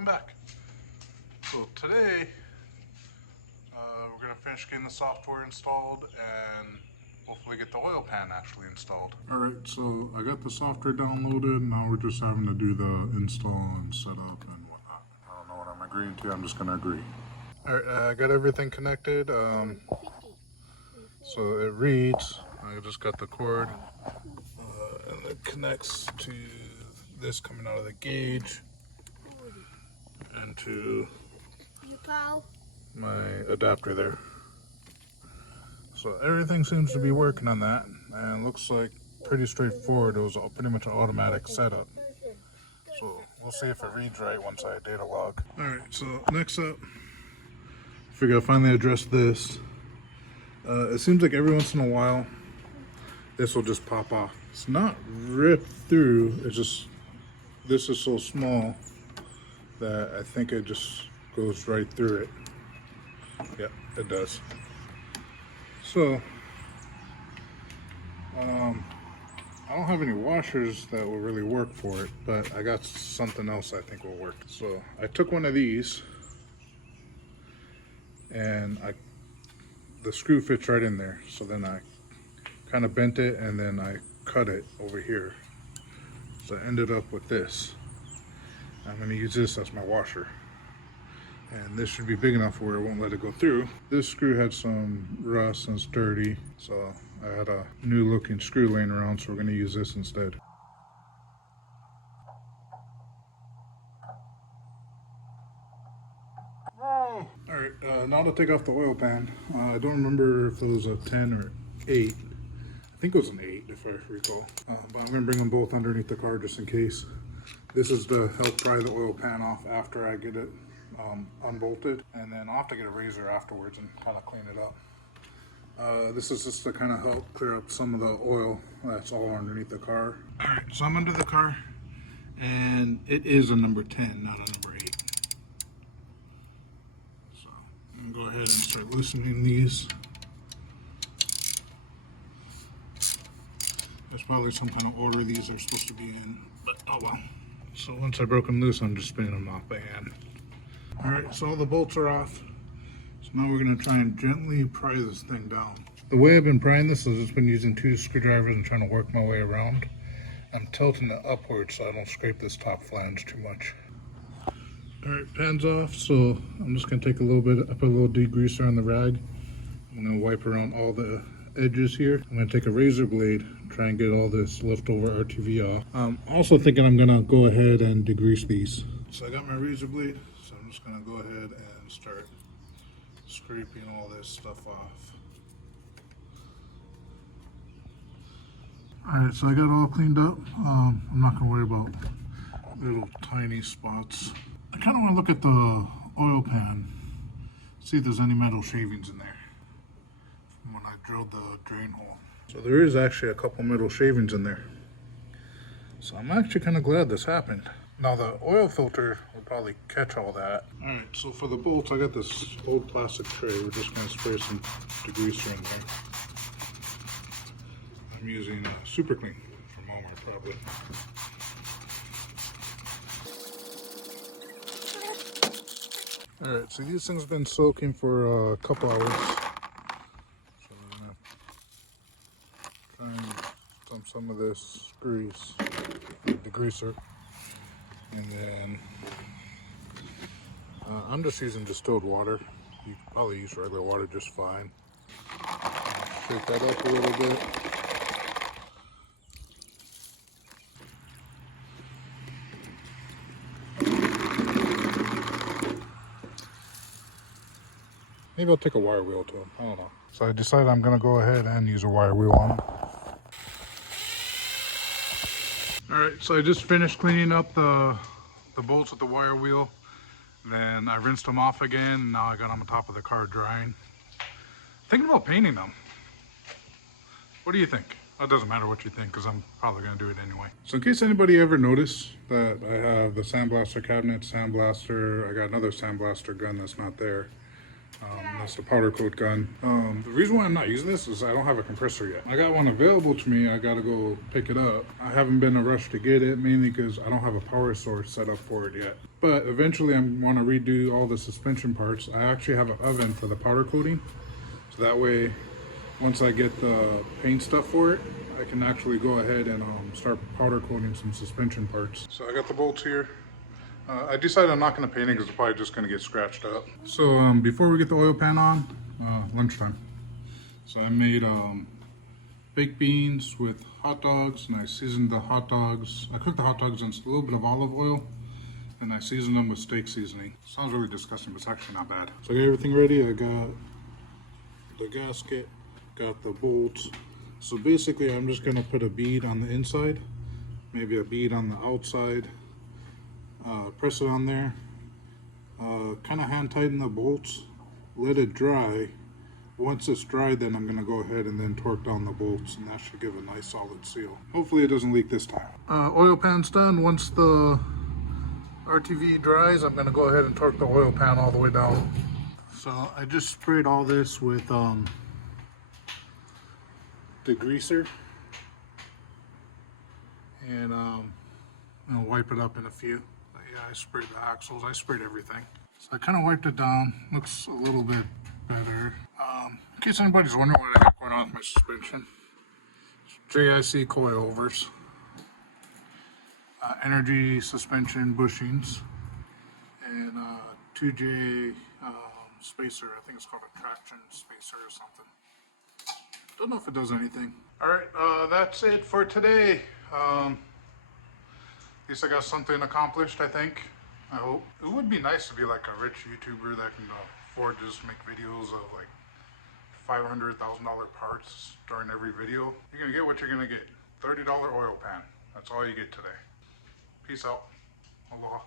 welcome back. So today we're going to finish getting the software installed and hopefully get the oil pan actually installed. Alright, so I got the software downloaded. Now we're just having to do the install and setup and whatnot. I don't know what I'm agreeing to, I'm just going to agree. Alright, I got everything connected. So it reads, I just got the cord and it connects to this coming out of the gauge and to my adapter there. So everything seems to be working on that, and it looks like pretty straightforward. It was pretty much an automatic setup. So we'll see if it reads right once I data log. Alright, so next up, I figure I'll finally address this. It seems like every once in a while, this will just pop off. It's not ripped through, it's just, this is so small that I think it just goes right through it. Yep, it does. So, I don't have any washers that will really work for it, but I got something else I think will work. So I took one of these and the screw fits right in there. So then I kind of bent it and then I cut it over here. So I ended up with this. I'm going to use this as my washer. And this should be big enough where it won't let it go through. This screw had some rust and it's dirty, so I had a new looking screw laying around, so we're going to use this instead. Alright, now to take off the oil pan. I don't remember if it was a 10 or 8. I think it was an 8 if I recall. But I'm going to bring them both underneath the car just in case. This is to help pry the oil pan off after I get it unbolted, and then I'll have to get a razor afterwards and kind of clean it up. This is just to kind of help clear up some of the oil that's all underneath the car. Alright, so I'm under the car, and it is a number 10, not a number 8. So I'm going to go ahead and start loosening these. There's probably some kind of order these are supposed to be in, but oh well. So once I broke them loose, I'm just spinning them off by hand. Alright, so all the bolts are off. So now we're going to try and gently pry this thing down. The way I've been prying this is I've just been using 2 screwdrivers and trying to work my way around. I'm tilting it upwards so I don't scrape this top flange too much. Alright, pan's off, so I'm just going to take a little bit, I put a little degreaser on the rag. I'm going to wipe around all the edges here. I'm going to take a razor blade, try and get all this leftover RTV off. I'm also thinking I'm going to go ahead and degrease these. So I got my razor blade. So I'm just going to go ahead and start scraping all this stuff off. Alright, so I got it all cleaned up. I'm not going to worry about little tiny spots. I kind of want to look at the oil pan, see if there's any metal shavings in there from when I drilled the drain hole. So there is actually a couple metal shavings in there. So I'm actually kind of glad this happened. Now the oil filter will probably catch all that. Alright, so for the bolts, I got this old plastic tray. We're just going to spray some degreaser in there. I'm using Super Clean from Walmart probably. Alright, so these things have been soaking for a couple hours. So I'm going to try and dump some of this grease, degreaser. And then I'm just using distilled water. You can probably use regular water just fine. Shake that up a little bit. Maybe I'll take a wire wheel to them. I don't know. So I decided I'm going to go ahead and use a wire wheel on them. Alright, so I just finished cleaning up the bolts with the wire wheel. Then I rinsed them off again, and now I got them on top of the car drying. Thinking about painting them. What do you think? It doesn't matter what you think, because I'm probably going to do it anyway. So in case anybody ever noticed that I have the sandblaster cabinet, sandblaster, I got another sandblaster gun that's not there. That's the powder coat gun. The reason why I'm not using this is I don't have a compressor yet. I got one available to me. I gotta go pick it up. I haven't been in a rush to get it, mainly because I don't have a power source set up for it yet. But eventually I want to redo all the suspension parts. I actually have an oven for the powder coating. So that way, once I get the paint stuff for it, I can actually go ahead and start powder coating some suspension parts. So I got the bolts here. I decided I'm not going to paint it because it's probably just going to get scratched up. So before we get the oil pan on, lunchtime. So I made baked beans with hot dogs, and I seasoned the hot dogs. I cooked the hot dogs in a little bit of olive oil, and I seasoned them with steak seasoning. Sounds really disgusting, but it's actually not bad. So I got everything ready. I got the gasket, got the bolts. So basically I'm just gonna put a bead on the inside, maybe a bead on the outside, press it on there, kind of hand tighten the bolts, let it dry. Once it's dry, then I'm gonna go ahead and then torque down the bolts, and that should give a nice solid seal. Hopefully it doesn't leak this time. Oil pan's done. Once the RTV dries, I'm gonna go ahead and torque the oil pan all the way down. So I just sprayed all this with degreaser, and I'll wipe it up in a few. But yeah, I sprayed the axles, I sprayed everything. So I kind of wiped it down. Looks a little bit better. In case anybody's wondering what I got going on with my suspension, JIC coilovers, energy suspension bushings, and 2J spacer. I think it's called a traction spacer or something. Don't know if it does anything. All right, that's it for today. At least I got something accomplished, I think. I hope. It would be nice to be like a rich YouTuber that can afford to just make videos of like $500,000 parts during every video. You're gonna get what you're gonna get. $30 oil pan. That's all you get today. Peace out. Aloha.